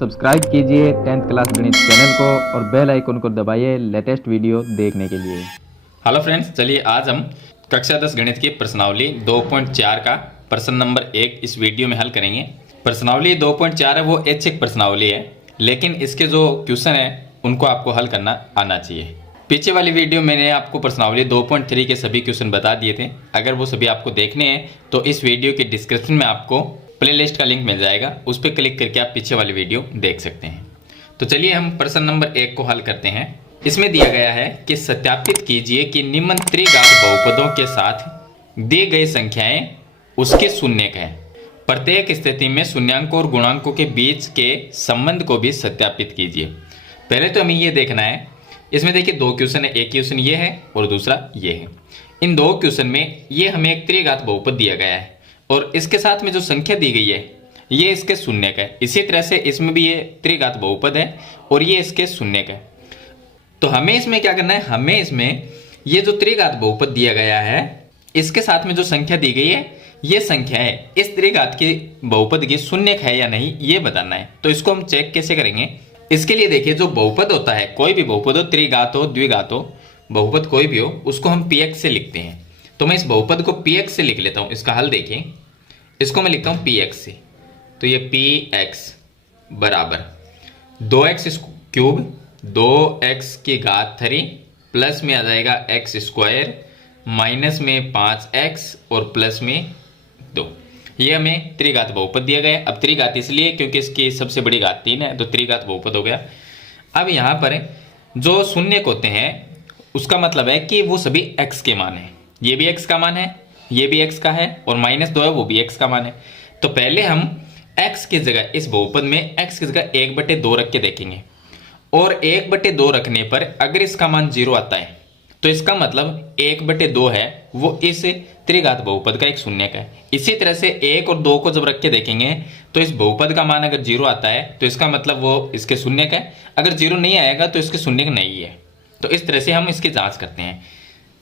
Subscribe कीजिए 10th class गणित channel को और बेल आइकन को दबाइए लेटेस्ट वीडियो देखने के लिए। हेलो फ्रेंड्स, चलिए आज हम कक्षा 10 गणित की प्रश्नावली 2.4 का प्रश्न नंबर 1 इस वीडियो में हल करेंगे। प्रश्नावली 2.4 है वो ऐच्छिक प्रश्नावली है, लेकिन इसके जो क्वेश्चन है उनको आपको हल करना आना चाहिए। पीछे वाली वीडियो मैंने आपको प्रश्नावली 2.3 के सभी क्वेश्चन बता दिए थे। अगर वो सभी आपको देखने हैं तो इस वीडियो के डिस्क्रिप्शन में आपको प्लेलिस्ट का लिंक मिल जाएगा, उस पर क्लिक करके आप पीछे वाली वीडियो देख सकते हैं। तो चलिए हम प्रश्न नंबर 1 को हल करते हैं। इसमें दिया गया है कि सत्यापित कीजिए कि निम्न त्रिघात बहुपदों के साथ दी गई संख्याएं उसके शून्यक हैं। प्रत्येक स्थिति में शून्यांकों और गुणांकों के बीच के संबंध को भी सत्यापित कीजिए। पहले तो हमें यह देखना है, इसमें देखिए दो क्वेश्चन है, एक क्वेश्चन ये है और दूसरा ये है। इन दो क्वेश्चन में ये हमें एक त्रिघात बहुपद दिया गया है और इसके साथ में जो संख्या दी गई है ये इसके शून्यक है। इसी तरह से इसमें भी ये त्रिघात बहुपद है और ये इसके शून्यक है। तो हमें इसमें क्या करना है, हमें इसमें ये जो त्रिघात बहुपद दिया गया है इसके साथ में जो संख्या दी गई है ये संख्या है इस त्रिघात के बहुपद की शून्यक है या नहीं ये बताना है। तो इसको हम चेक कैसे करेंगे, इसके लिए देखिए जो बहुपद होता है, कोई भी बहुपद हो, त्रिघात हो, द्विघात हो, बहुपद कोई भी हो, उसको हम px से लिखते हैं। तो मैं इस बहुपद को px से लिख लेता हूं। इसका हल देखिए, इसको मैं लिखता हूं px से। तो ये px बराबर 2x क्यूब 2x की घात 3 प्लस में आ जाएगा x स्क्वायर माइनस में 5x और प्लस में 2। ये हमें त्रिघात बहुपद दिया गया। अब त्रिघात इसलिए क्योंकि इसकी सबसे बड़ी घात 3 है, तो त्रिघात बहुपद हो गया। अब यहाँ पर जो शून्यक होते हैं उसका मतलब है कि वो सभी x के मान है। ये भी x का मान है, ये भी x का है और -2 है वो भी x का मान है। तो पहले हम x की जगह इस बहुपद में x की जगह 1/2 रख के देखेंगे और 1/2 रखने पर अगर इसका मान 0 आता है तो इसका मतलब 1/2 है वो इस त्रिघात बहुपद का एक शून्यक है। इसी तरह से 1 और 2 को जब रख के देखेंगे तो इस बहुपद का मान अगर 0 आता है तो इसका मतलब वो इसके शून्यक है, अगर 0 नहीं आएगा तो इसके शून्यक नहीं है। तो इस तरह से हम इसकी जांच करते हैं।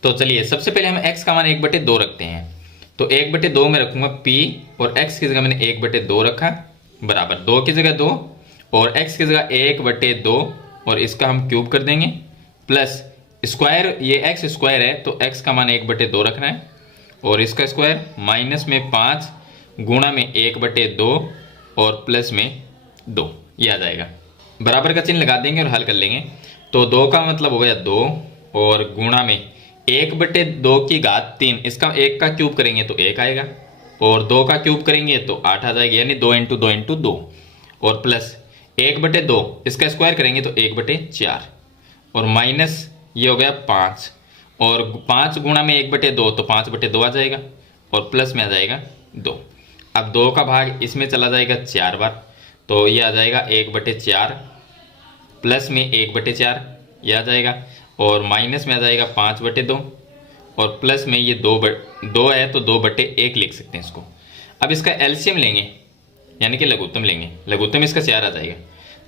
तो चलिए सबसे पहले हम x का मान 1/2 रखते हैं। तो 1/2 में रखूंगा p और x की जगह मैंने 1/2 रखा बराबर 2 की जगह 2 और x की जगह 1/2 और इसका हम क्यूब कर देंगे प्लस स्क्वायर, ये x स्क्वायर है तो x का मान 1/2 रखना है और इसका स्क्वायर माइनस में 5 गुणा में 1/2 और प्लस में 2 ये आ जाएगा। बराबर का चिन्ह लगा देंगे और हल कर लेंगे। तो 2 का मतलब हो गया 2 और गुणा में 1/2 की घात 3, इसका 1 का क्यूब करेंगे तो 1 आएगा और 2 का क्यूब करेंगे तो 8 आ जाएगा, यानी 2 × 2 × 2 और प्लस 1/2 इसका स्क्वायर करेंगे तो 1/4 और माइनस ये हो गया 5 और 5 गुणा में 1/2 तो 5/2 आ जाएगा और प्लस में आ जाएगा 2। अब 2 का भाग इसमें चला जाएगा 4 बार तो ये आ जाएगा 1/4 प्लस में 1/4 ये आ जाएगा और माइनस में आ जाएगा 5/2 और प्लस में ये 2 है तो 2/1 लिख सकते हैं इसको। अब इसका एलसीएम लेंगे यानी कि लघुत्तम लेंगे, लघुत्तम इसका 4 आ जाएगा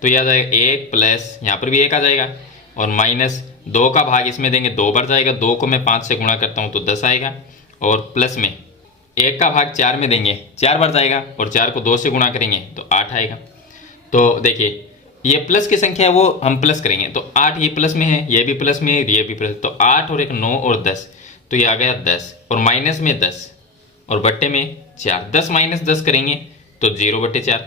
तो ये आ जाएगा 1 प्लस यहाँ पर भी 1 आ जाएगा और माइनस 2 का भाग इसमें देंगे 2 बार जाएगा, 2 को मैं 5 से गुणा करता हूँ तो 10 आएगा और प्लस में 1 का भाग 4 में देंगे 4 बार जाएगा और 4 को 2 से गुणा करेंगे तो 8 आएगा। तो देखिए ये प्लस की संख्या है वो हम प्लस करेंगे तो 8 ये प्लस में है, ये भी प्लस में है, ये भी प्लस, तो 8 और 1 9 और 10 तो ये आ गया 10 और माइनस में 10 और बट्टे में 4, 10 - 10 करेंगे तो 0/4।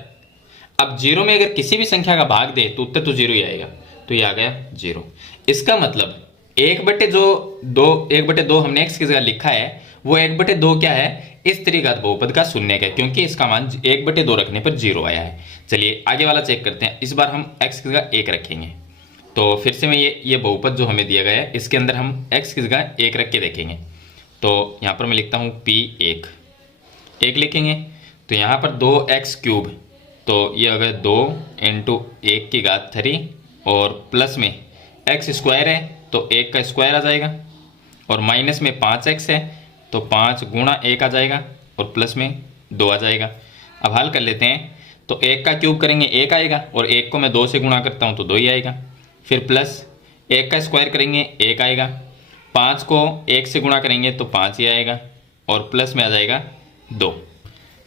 अब 0 में अगर किसी भी संख्या का भाग दे तो उत्तर तो 0 ही आएगा, तो ये आ गया 0। इसका मतलब 1/2 हमने x की जगह लिखा है वो 1/2 क्या है, इस त्रिघात बहुपद का शून्यक है क्योंकि इसका मान 1/2 रखने पर 0 आया है। चलिए आगे वाला चेक करते हैं। इस बार हम x की जगह 1 रखेंगे तो फिर से मैं ये बहुपद जो हमें दिया गया है इसके अंदर हम x की जगह 1 रख के देखेंगे। तो यहाँ पर मैं लिखता हूँ p1 1 लिखेंगे तो यहाँ पर 2x क्यूब तो ये हो गया 2 × 1 की घात 3 और प्लस में x स्क्वायर है तो 1 का स्क्वायर आ जाएगा और माइनस में 5x है तो 5 गुणा 1 आ जाएगा और प्लस में 2 आ जाएगा। अब हल कर लेते हैं। तो 1 का क्यूब करेंगे 1 आएगा और 1 को मैं 2 से गुणा करता हूँ तो 2 ही आएगा, फिर प्लस 1 का स्क्वायर करेंगे 1 आएगा, 5 को 1 से गुणा करेंगे तो 5 ही आएगा और प्लस में आ जाएगा 2।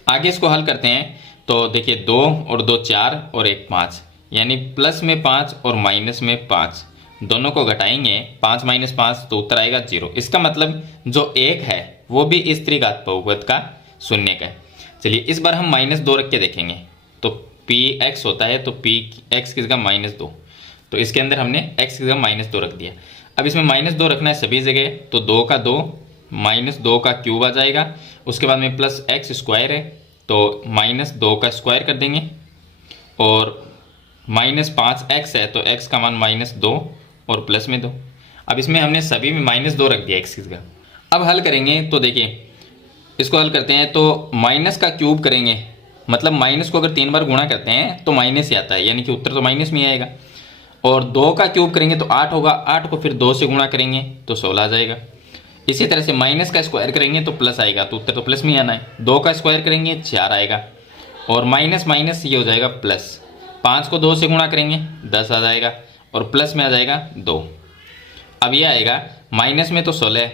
आगे इसको हल करते हैं। तो देखिए 2 और 2 4 और 1 5, यानी प्लस में 5 और माइनस में 5 दोनों को घटाएंगे, 5 माइनस 5 तो उत्तर आएगा 0। इसका मतलब जो 1 है वो भी इस त्रिघात बहुपद का शून्य का है। चलिए इस बार हम -2 रख के देखेंगे, तो px होता है, तो px की जगह -2, तो इसके अंदर हमने x की जगह -2 रख दिया। अब इसमें -2 रखना है सभी जगह, तो 2 का 2 -2 का क्यूब आ जाएगा, उसके बाद में प्लस x स्क्वायर है, तो -2 का स्क्वायर कर देंगे, और -5x है तो x का मान -2 और प्लस में 2। अब इसमें हमने सभी में -2 रख दिया x की जगह। अब हल करेंगे तो देखिए इसको हल करते हैं, तो माइनस का क्यूब करेंगे, मतलब माइनस को अगर 3 बार गुणा करते हैं तो माइनस ही आता है, यानी कि उत्तर तो माइनस में ही आएगा। और 2 का क्यूब करेंगे तो 8 होगा, 8 को फिर 2 से गुणा करेंगे तो 16 आ जाएगा। इसी तरह से माइनस का स्क्वायर करेंगे तो प्लस आएगा, तो उत्तर तो प्लस में ही आना है। 2 का स्क्वायर करेंगे 4 आएगा, और माइनस माइनस ये हो जाएगा प्लस। 5 को 2 से गुणा करेंगे 10 आ जाएगा, और प्लस में आ जाएगा 2। अब ये आएगा माइनस में तो 16,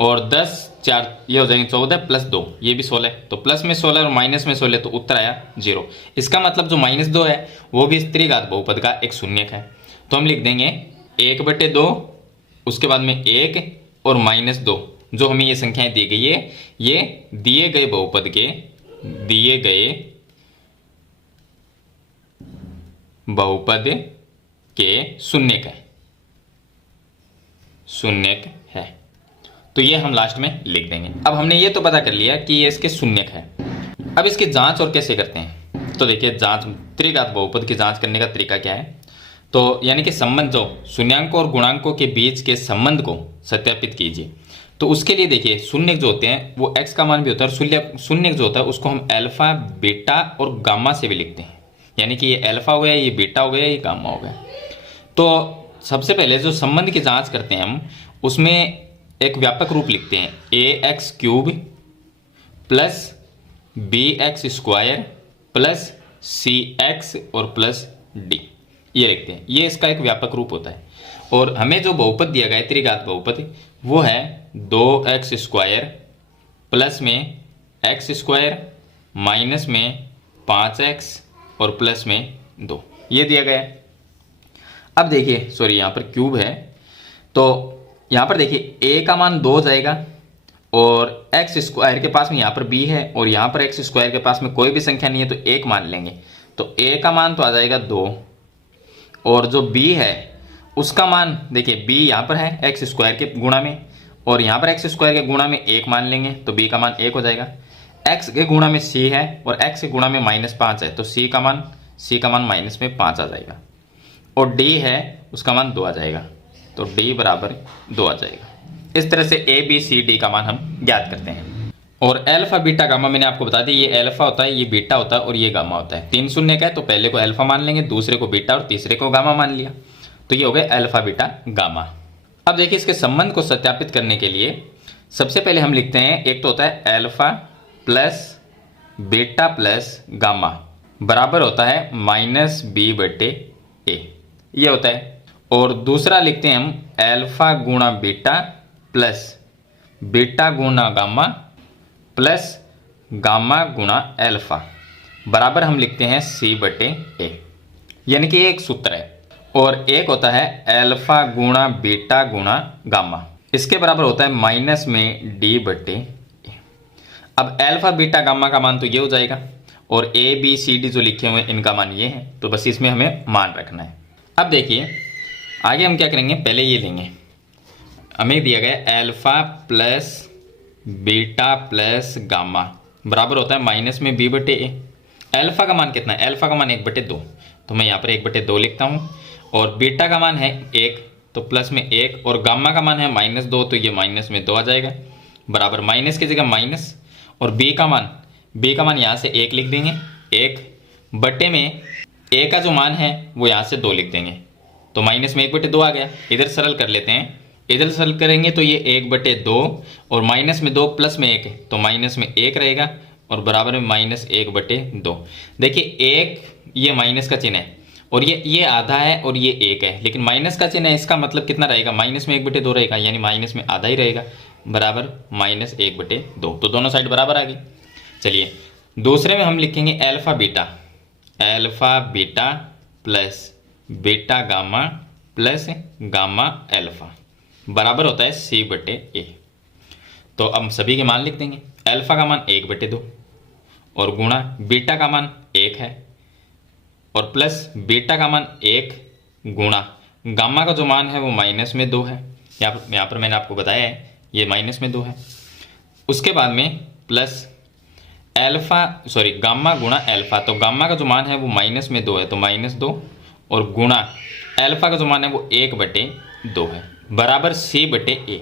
और 10 4 ये हो जाएंगे 14 प्लस 2 ये भी 16, तो प्लस में 16 और माइनस में 16, तो उत्तर आया 0। इसका मतलब जो -2 है वो भी इस त्रिघात बहुपद का एक शून्यक है। तो हम लिख देंगे 1/2, उसके बाद में 1 और -2, जो हमें ये संख्याएं दी गई है ये दिए गए बहुपद के शून्यक है। तो ये हम लास्ट में लिख देंगे। अब हमने ये तो पता कर लिया कि ये इसके शून्यक है। अब इसकी जांच और कैसे करते हैं, तो देखिए जांच, त्रिघात बहुपद की जांच करने का तरीका क्या है, तो यानी कि संबंध, जो शून्यांकों और गुणांकों के बीच के संबंध को सत्यापित कीजिए। तो उसके लिए देखिए शून्यक जो होते हैं वो x का मान भी होता है, और शून्यक जो होता है उसको हम अल्फा, बीटा और गामा से भी लिखते हैं, यानी कि ये अल्फा हो गया, ये बीटा हो गया, ये गामा हो गया। तो सबसे पहले जो संबंध की जांच करते हैं हम, उसमें एक व्यापक रूप लिखते हैं, ax³ plus bx² plus cx और प्लस d, ये लिखते हैं। ये इसका एक व्यापक रूप होता है। और हमें जो बहुपद दिया गया है त्रिघात बहुपद, वो है 2x² प्लस में x² माइनस में 5x और प्लस में 2, ये दिया गया है। अब देखिए सॉरी यहाँ पर क्यूब है, तो यहाँ पर देखिए a का मान 2 जाएगा, और x² के पास में यहाँ पर b है, और यहाँ पर x² के पास में कोई भी संख्या नहीं है तो 1 मान लेंगे, तो a का मान तो आ जाएगा 2, और जो b है उसका मान देखिए b यहाँ पर है x² के गुणा में, और यहाँ पर x² के गुणा में 1 मान लेंगे तो b का मान 1 हो जाएगा। x के गुणा में c है और x के गुणा में -5 है, तो c का मान माइनस में 5 आ जाएगा, और d है उसका मान 2 आ जाएगा, तो d बराबर 2 आ जाएगा। इस तरह से a b c d का मान हम ज्ञात करते हैं। और अल्फा बीटा गामा मैंने आपको बता दी, ये अल्फा होता है, ये बीटा होता है और ये गामा होता है। 3 शून्य का है तो पहले को अल्फा मान लेंगे, दूसरे को बीटा और तीसरे को गामा मान लिया, तो ये हो गए अल्फा बीटा गामा। अब देखिए इसके संबंध को सत्यापित करने के लिए सबसे पहले हम लिखते हैं, एक तो होता है alpha plus beta plus gamma बराबर होता है -b/a, ये होता है। और दूसरा लिखते हैं हम अल्फा गुणा बीटा प्लस बीटा गुणा गामा प्लस गामा गुणा अल्फा बराबर हम लिखते हैं c/a, यानी कि एक सूत्र है। और एक होता है अल्फा गुणा बीटा गुणा गामा, इसके बराबर होता है माइनस में d/a। अब अल्फा बीटा गामा का मान तो ये हो जाएगा, और a b c d जो लिखे हुए हैं इनका मान ये है, तो बस इसमें हमें मान रखना है। अब देखिए आगे हम क्या करेंगे, पहले ये लेंगे, हमें दिया गया alpha plus beta plus gamma बराबर होता है माइनस में b/a। अल्फा का मान कितना है, अल्फा का मान 1/2, तो मैं यहाँ पर 1/2 लिखता हूँ, और बीटा का मान है 1 तो प्लस में 1, और गामा का मान है -2 तो ये माइनस में 2 आ जाएगा, बराबर माइनस की जगह माइनस, और b का मान यहाँ से 1 लिख देंगे, 1 में a का जो मान है वो यहाँ से 2 लिख देंगे, तो माइनस में 1/2 आ गया। इधर सरल कर लेते हैं, इधर सरल करेंगे तो ये 1/2 और माइनस में 2 प्लस में 1 तो माइनस में 1 रहेगा, और बराबर में -1/2। देखिए 1 ये माइनस का चिन्ह है, और ये आधा है और ये 1 है, लेकिन माइनस का चिन्ह है, इसका मतलब कितना रहेगा, माइनस में 1/2 रहेगा, यानी माइनस में आधा ही रहेगा, बराबर -1/2। तो दोनों साइड बराबर आ गई। चलिए दूसरे में हम लिखेंगे alpha beta plus beta gamma plus gamma alpha बराबर होता है C/A। तो अब सभी के मान लिख देंगे। अल्फा का मान 1/2 और गुणा बीटा का मान 1 है और प्लस बीटा का मान 1 गुणा गामा का जो मान है वो -2 है। यहाँ पर मैंने आपको बताया है ये -2 है। उसके बाद में प्लस गामा गुणा अल्फा, तो गामा का जो मान है वो -2 है तो -2 और गुणा अल्फा का जो मान है वो 1/2 है बराबर C/A।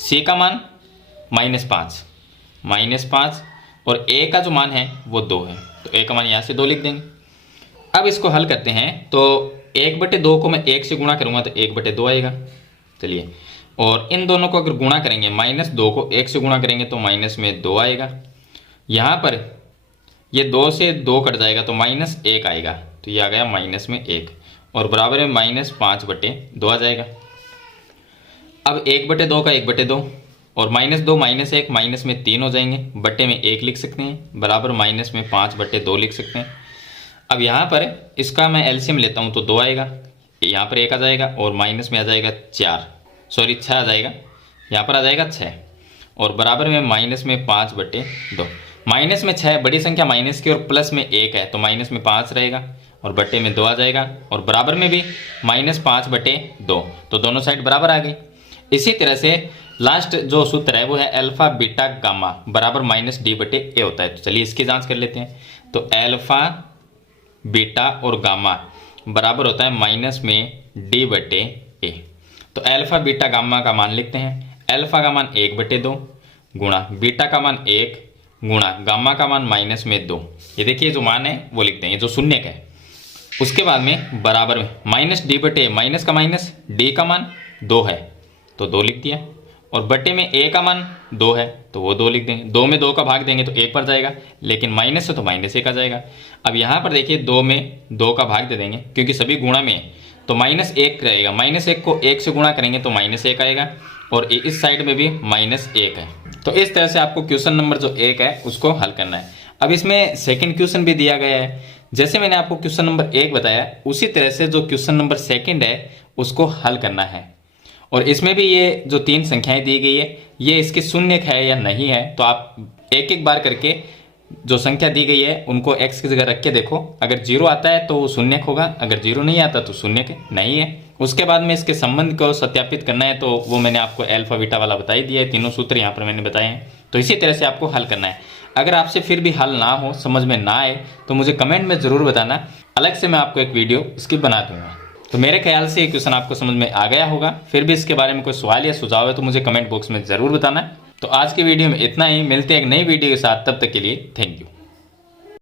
C का मान -5 और A का जो मान है वो 2 है तो A का मान यहाँ से 2 लिख देंगे। अब इसको हल करते हैं तो 1/2 को मैं 1 से गुणा करूँगा तो 1/2 आएगा। चलिए, और इन दोनों को अगर गुणा करेंगे -2 को 1 से गुणा करेंगे तो -2 आएगा। यहाँ पर ये 2 से 2 कट जाएगा तो -1 आएगा तो ये आ गया -1 और बराबर में -5/2 आ जाएगा। अब 1/2 का 1/2 और -2 -1 माइनस में 3 हो जाएंगे, बट्टे में 1 लिख सकते हैं बराबर -5/2 लिख सकते हैं। अब यहाँ पर इसका मैं एलसीएम लेता हूँ तो 2 आएगा, यहाँ पर 1 आ जाएगा और माइनस में आ जाएगा 6 आ जाएगा, यहाँ पर आ जाएगा 6 और बराबर में -5/2। माइनस में 6 बड़ी संख्या माइनस की और प्लस में 1 है तो माइनस में 5 रहेगा और बट्टे में 2 आ जाएगा और बराबर में भी -5/2, तो दोनों साइड बराबर आ गई। इसी तरह से लास्ट जो सूत्र है वो है अल्फा बीटा गामा बराबर -D/A होता है। तो चलिए इसकी जांच कर लेते हैं। तो अल्फा बीटा और गामा बराबर होता है -D/A। तो अल्फा बीटा गामा का मान लिखते हैं। अल्फा का मान 1/2 गुणा बीटा का मान 1 गुणा गामा का मान -2। ये देखिए जो मान है वो लिखते हैं, ये जो शून्य का है। उसके बाद में बराबर में -D/A, माइनस का माइनस, D का मान 2 है तो 2 लिख दिया और बट्टे में A का मान 2 है तो वो 2 लिख देंगे। 2 में 2 का भाग देंगे तो 1 पर जाएगा, लेकिन माइनस है तो -1 आ जाएगा। अब यहाँ पर देखिए 2 में 2 का भाग दे देंगे क्योंकि सभी गुणा में है तो -1 रहेगा। -1 को 1 से गुणा करेंगे तो -1 आएगा और इस साइड में भी -1 है। तो इस तरह से आपको क्वेश्चन नंबर जो 1 है उसको हल करना है। अब इसमें सेकंड क्वेश्चन भी दिया गया है। जैसे मैंने आपको क्वेश्चन नंबर 1 बताया उसी तरह से जो क्वेश्चन नंबर 2 है उसको हल करना है। और इसमें भी ये जो 3 संख्याएं दी गई है ये इसके शून्य है या नहीं है, तो आप एक बार करके जो संख्या दी गई है उनको x की जगह रख के देखो। अगर 0 आता है तो वो शून्य होगा, अगर 0 नहीं आता तो शून्य नहीं है। उसके बाद में इसके संबंध को सत्यापित करना है तो वो मैंने आपको अल्फा बीटा वाला बता ही दिया है। तीनों सूत्र यहाँ पर मैंने बताए हैं। तो इसी तरह से आपको हल करना है। अगर आपसे फिर भी हल ना हो, समझ में ना आए तो मुझे कमेंट में ज़रूर बताना, अलग से मैं आपको एक वीडियो इसकी बना दूंगा। तो मेरे ख्याल से ये क्वेश्चन आपको समझ में आ गया होगा। फिर भी इसके बारे में कोई सवाल या सुझाव है तो मुझे कमेंट बॉक्स में ज़रूर बताना। तो आज की वीडियो में इतना ही, मिलते हैं एक नई वीडियो के साथ, तब तक के लिए थैंक यू।